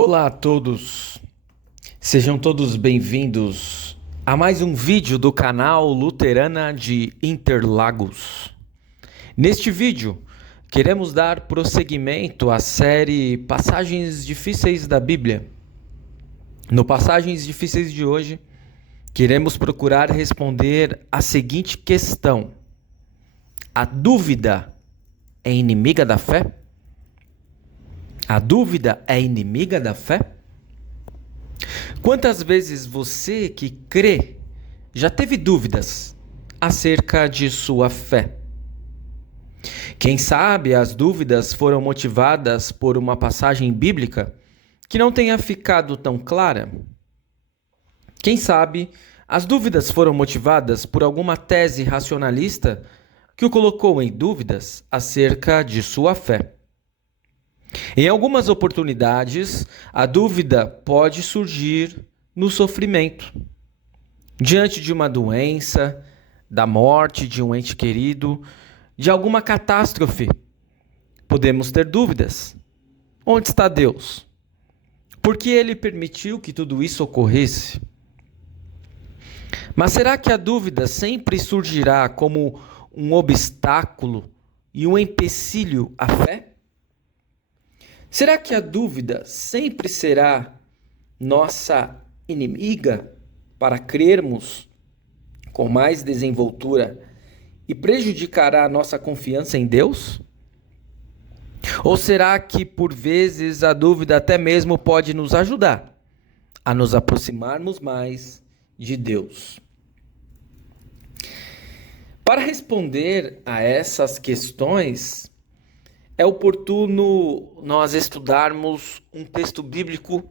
Olá a todos, sejam todos bem-vindos a mais um vídeo do canal Luterana de Interlagos. Neste vídeo, queremos dar prosseguimento à série Passagens Difíceis da Bíblia. No Passagens Difíceis de hoje, queremos procurar responder a seguinte questão: a dúvida é inimiga da fé? A dúvida é inimiga da fé? Quantas vezes você que crê já teve dúvidas acerca de sua fé? Quem sabe as dúvidas foram motivadas por uma passagem bíblica que não tenha ficado tão clara? Quem sabe as dúvidas foram motivadas por alguma tese racionalista que o colocou em dúvidas acerca de sua fé? Em algumas oportunidades, a dúvida pode surgir no sofrimento. Diante de uma doença, da morte de um ente querido, de alguma catástrofe, podemos ter dúvidas. Onde está Deus? Por que Ele permitiu que tudo isso ocorresse? Mas será que a dúvida sempre surgirá como um obstáculo e um empecilho à fé? Será que a dúvida sempre será nossa inimiga para crermos com mais desenvoltura e prejudicará a nossa confiança em Deus? Ou será que, por vezes, a dúvida até mesmo pode nos ajudar a nos aproximarmos mais de Deus? Para responder a essas questões, é oportuno nós estudarmos um texto bíblico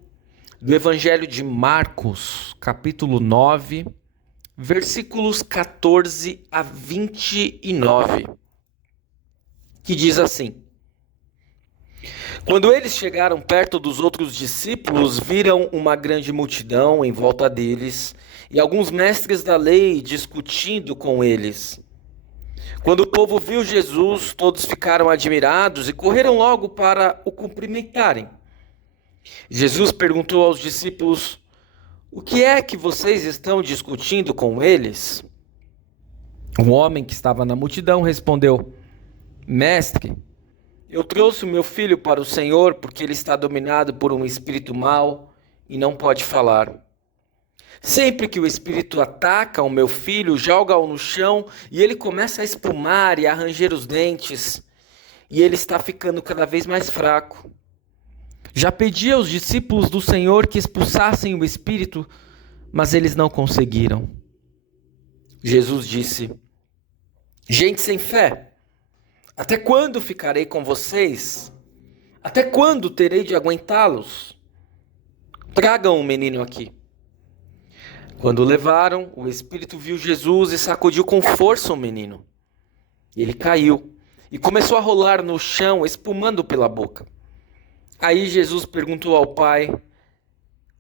do Evangelho de Marcos, capítulo 9, versículos 14 a 29, que diz assim: Quando eles chegaram perto dos outros discípulos, viram uma grande multidão em volta deles e alguns mestres da lei discutindo com eles. Quando o povo viu Jesus, todos ficaram admirados e correram logo para o cumprimentarem. Jesus perguntou aos discípulos: O que é que vocês estão discutindo com eles? Um homem que estava na multidão respondeu: Mestre, eu trouxe o meu filho para o Senhor porque ele está dominado por um espírito mau e não pode falar. Sempre que o espírito ataca o meu filho, joga-o no chão e ele começa a espumar e a ranger os dentes, e ele está ficando cada vez mais fraco. Já pedi aos discípulos do Senhor que expulsassem o espírito, mas eles não conseguiram. Jesus disse: Gente sem fé, até quando ficarei com vocês? Até quando terei de aguentá-los? Tragam o menino aqui. Quando o levaram, o espírito viu Jesus e sacudiu com força o menino. Ele caiu e começou a rolar no chão, espumando pela boca. Aí Jesus perguntou ao pai: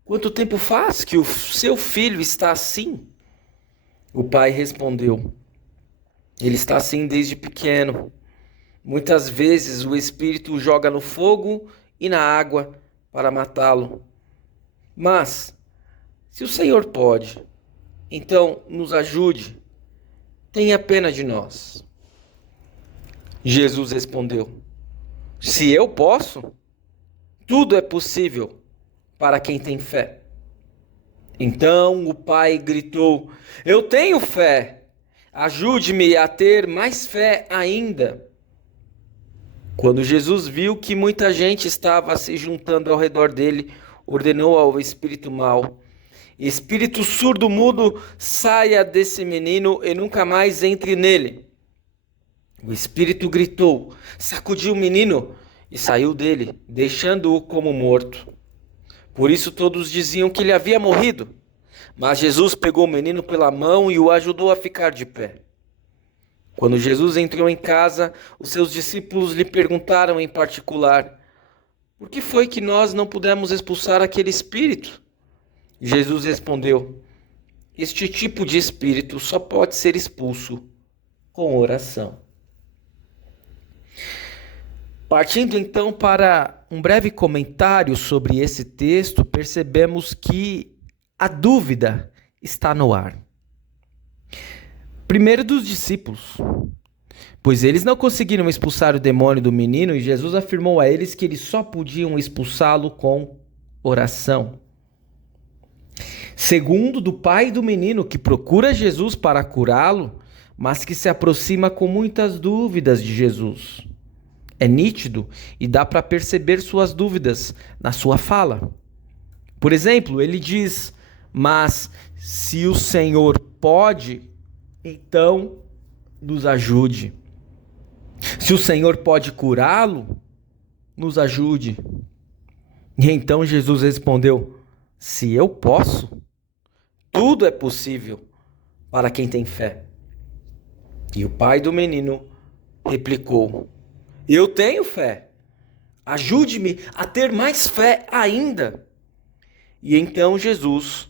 Quanto tempo faz que o seu filho está assim? O pai respondeu: Ele está assim desde pequeno. Muitas vezes o espírito o joga no fogo e na água para matá-lo. Mas se o Senhor pode, então nos ajude. Tenha pena de nós. Jesus respondeu: Se eu posso, tudo é possível para quem tem fé. Então o pai gritou: Eu tenho fé. Ajude-me a ter mais fé ainda. Quando Jesus viu que muita gente estava se juntando ao redor dele, ordenou ao espírito mau: Espírito surdo-mudo, saia desse menino e nunca mais entre nele. O espírito gritou, sacudiu o menino e saiu dele, deixando-o como morto. Por isso todos diziam que ele havia morrido. Mas Jesus pegou o menino pela mão e o ajudou a ficar de pé. Quando Jesus entrou em casa, os seus discípulos lhe perguntaram em particular: Por que foi que nós não pudemos expulsar aquele espírito? Jesus respondeu: Este tipo de espírito só pode ser expulso com oração. Partindo então para um breve comentário sobre esse texto, percebemos que a dúvida está no ar. Primeiro dos discípulos, pois eles não conseguiram expulsar o demônio do menino e Jesus afirmou a eles que eles só podiam expulsá-lo com oração. Segundo, do pai do menino, que procura Jesus para curá-lo, mas que se aproxima com muitas dúvidas de Jesus. É nítido e dá para perceber suas dúvidas na sua fala. Por exemplo, ele diz: mas se o Senhor pode, então nos ajude. Se o Senhor pode curá-lo, nos ajude. E então Jesus respondeu: se eu posso, tudo é possível para quem tem fé. E o pai do menino replicou: eu tenho fé. Ajude-me a ter mais fé ainda. E então Jesus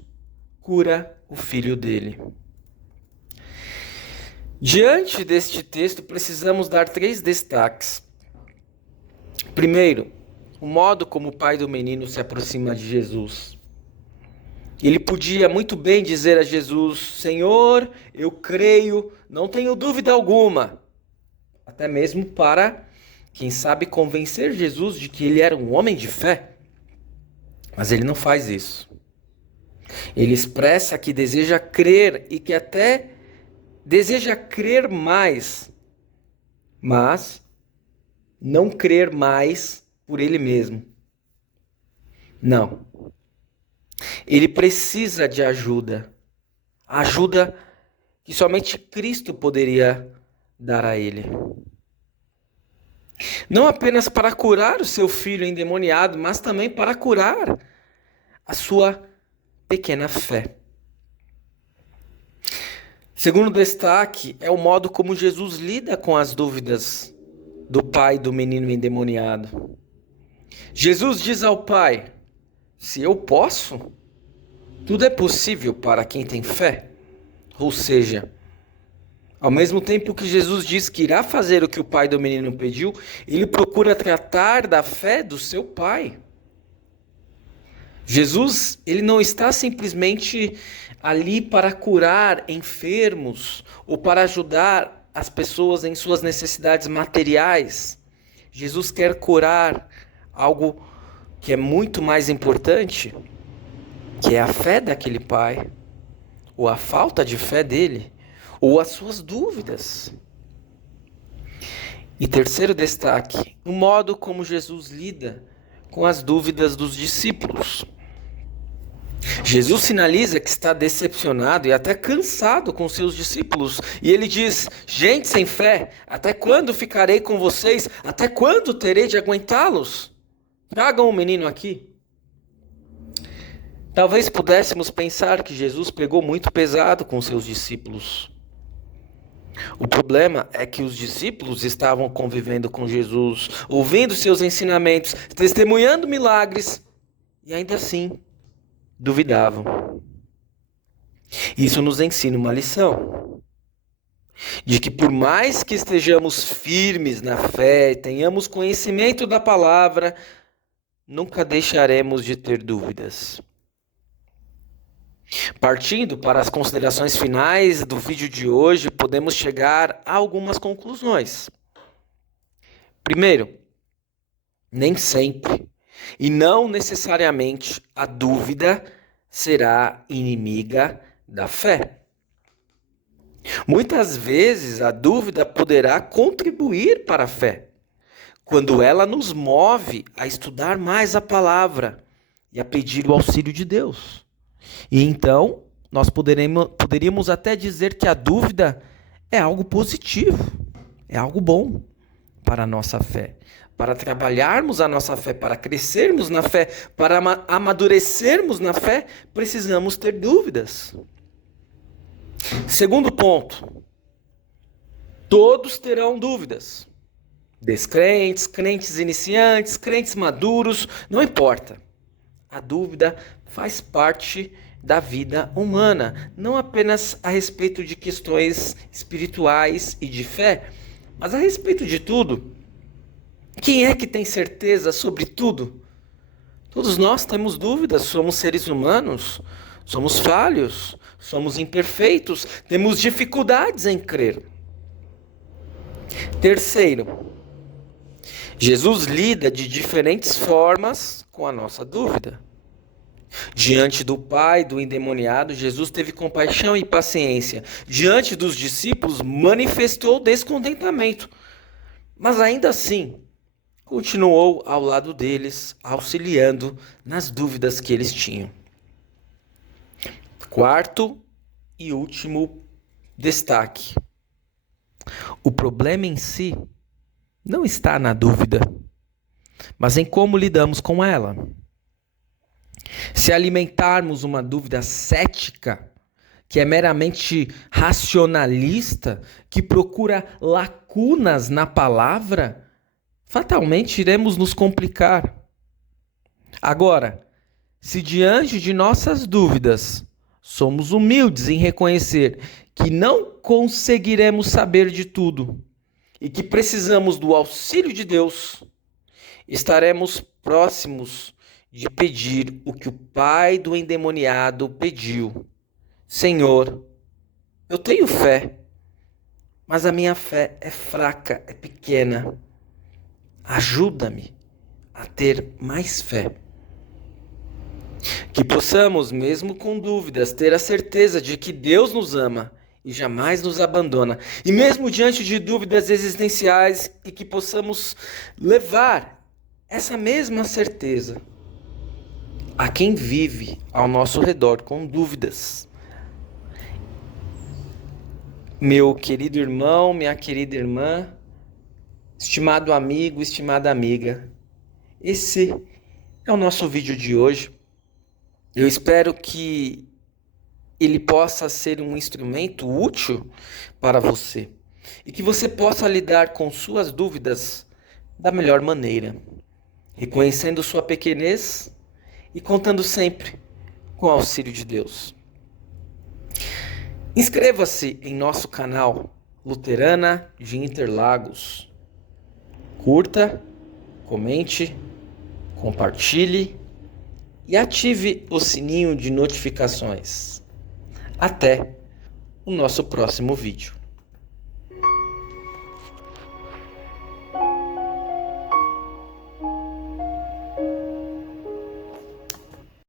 cura o filho dele. Diante deste texto, precisamos dar 3 destaques. Primeiro, o modo como o pai do menino se aproxima de Jesus. Ele podia muito bem dizer a Jesus: Senhor, eu creio, não tenho dúvida alguma. Até mesmo para, quem sabe, convencer Jesus de que ele era um homem de fé. Mas ele não faz isso. Ele expressa que deseja crer e que até deseja crer mais, mas não crer mais por ele mesmo. Não. Ele precisa de ajuda. Ajuda que somente Cristo poderia dar a ele. Não apenas para curar o seu filho endemoniado, mas também para curar a sua pequena fé. Segundo destaque é o modo como Jesus lida com as dúvidas do pai do menino endemoniado. Jesus diz ao pai: se eu posso, tudo é possível para quem tem fé. Ou seja, ao mesmo tempo que Jesus diz que irá fazer o que o pai do menino pediu, ele procura tratar da fé do seu pai. Jesus, ele não está simplesmente ali para curar enfermos ou para ajudar as pessoas em suas necessidades materiais. Jesus quer curar algo que é muito mais importante, que é a fé daquele pai, ou a falta de fé dele, ou as suas dúvidas. E terceiro destaque, o modo como Jesus lida com as dúvidas dos discípulos. Jesus sinaliza que está decepcionado e até cansado com seus discípulos. E ele diz: gente sem fé, até quando ficarei com vocês? Até quando terei de aguentá-los? Tragam o menino aqui. Talvez pudéssemos pensar que Jesus pegou muito pesado com seus discípulos. O problema é que os discípulos estavam convivendo com Jesus, ouvindo seus ensinamentos, testemunhando milagres, e ainda assim duvidavam. Isso nos ensina uma lição, de que por mais que estejamos firmes na fé, tenhamos conhecimento da palavra, nunca deixaremos de ter dúvidas. Partindo para as considerações finais do vídeo de hoje, podemos chegar a algumas conclusões. Primeiro, nem sempre e não necessariamente a dúvida será inimiga da fé. Muitas vezes a dúvida poderá contribuir para a fé, quando ela nos move a estudar mais a palavra e a pedir o auxílio de Deus. E então, nós poderíamos até dizer que a dúvida é algo positivo, é algo bom para a nossa fé. Para trabalharmos a nossa fé, para crescermos na fé, para amadurecermos na fé, precisamos ter dúvidas. Segundo ponto, todos terão dúvidas. Descrentes, crentes iniciantes, crentes maduros, não importa. A dúvida faz parte da vida humana, não apenas a respeito de questões espirituais e de fé, mas a respeito de tudo. Quem é que tem certeza sobre tudo? Todos nós temos dúvidas, somos seres humanos, somos falhos, somos imperfeitos, temos dificuldades em crer. Terceiro, Jesus lida de diferentes formas com a nossa dúvida. Diante do pai do endemoniado, Jesus teve compaixão e paciência. Diante dos discípulos, manifestou descontentamento. Mas ainda assim, continuou ao lado deles, auxiliando nas dúvidas que eles tinham. Quarto e último destaque. O problema em si não está na dúvida, mas em como lidamos com ela. Se alimentarmos uma dúvida cética, que é meramente racionalista, que procura lacunas na palavra, fatalmente iremos nos complicar. Agora, se diante de nossas dúvidas somos humildes em reconhecer que não conseguiremos saber de tudo e que precisamos do auxílio de Deus, estaremos próximos de pedir o que o pai do endemoniado pediu. Senhor, eu tenho fé, mas a minha fé é fraca, é pequena. Ajuda-me a ter mais fé. Que possamos, mesmo com dúvidas, ter a certeza de que Deus nos ama e jamais nos abandona. E mesmo diante de dúvidas existenciais, e que possamos levar essa mesma certeza a quem vive ao nosso redor com dúvidas. Meu querido irmão, minha querida irmã, estimado amigo, estimada amiga, esse é o nosso vídeo de hoje. Eu espero que ele possa ser um instrumento útil para você e que você possa lidar com suas dúvidas da melhor maneira, reconhecendo sua pequenez e contando sempre com o auxílio de Deus. Inscreva-se em nosso canal Luterana de Interlagos. Curta, comente, compartilhe e ative o sininho de notificações. Até o nosso próximo vídeo.